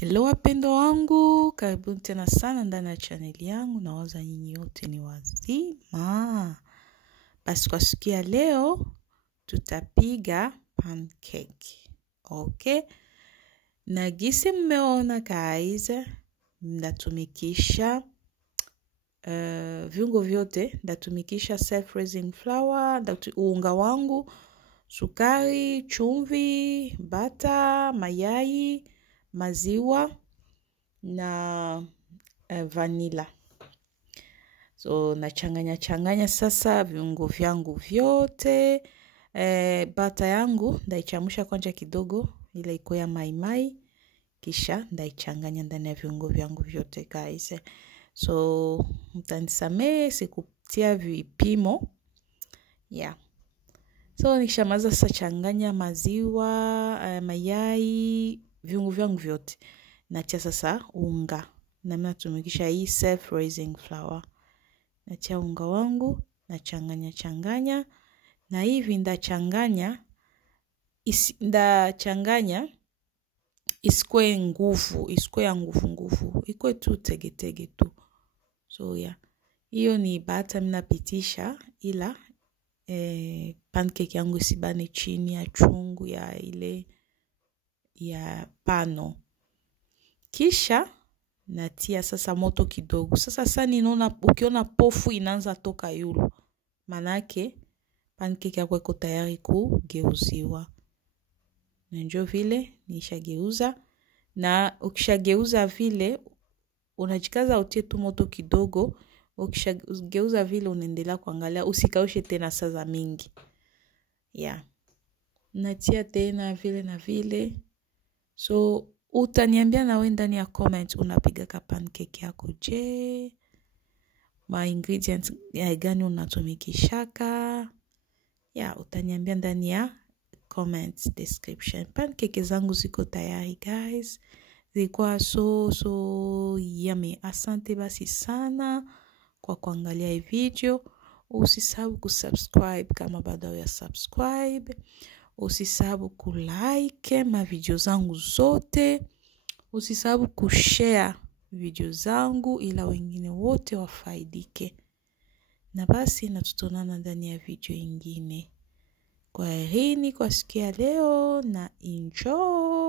Hello wapendo wangu, karibuni tena sana ndani ya channel yangu. Nawaza nyinyi wote ni wazima. Basi kwa siku ya leo tutapiga pancake. Okay? Na gisi mmeona guys, ndatumikisha viungo vyote. Ndatumikisha self-raising flour, unga wangu, sukari, chumvi, bata, mayai, maziwa na vanilla. So nachanganya sasa viungo vyangu vyote. Bata yangu ndaichamusha kwanza kidogo ile iko ya maimai, kisha ndaichanganya ndani ya viungo vyangu vyote guys. So mtanisamee sikutia vipimo. Yeah. So nikishamaliza sasa changanya maziwa, mayai, viungo vyangu vyote. Natia sasa unga. Na mimi natumikisha hii self-raising flour. Natia unga wangu, nachanganya. Na hivi ndachanganya isikwe ya nguvu. Ikwe tu tege tu. So yeah. Hiyo ni bata mimi napitisha ila pancake yangu isibane chini ya chungu ya ile ya pano. Kisha natia sasa moto kidogo. Sasa ninaona ukiona pofu inaanza toka yulu, manake pancake yako iko tayari kugeuziwa. Na ndio vile nishageuza. Na ukishageuza vile unajikaza utie tu moto kidogo. Ukishageuza vile unaendelea kuangalia, usikaushe tena saa mingi. Yeah. Natia tena vile na vile. So utaniambia na wewe ndani ya comment unapiga ka pancake yako je? Ma ingredients ya gani unatumikishaka? Yeah, utaniambia ndani ya comment description. Pancake zangu ziko tayari guys. Zilikuwa so yummy. Asante basi sana kwa kuangalia hii video. Usisahau kusubscribe kama bado ya subscribe. Usisahau kulike ma video zangu zote. Usisahau kushare video zangu ila wengine wote wafaidike. Na basi na tutaonana ndani ya video ingine. Kwaherini kwa siku ya leo na enjoy.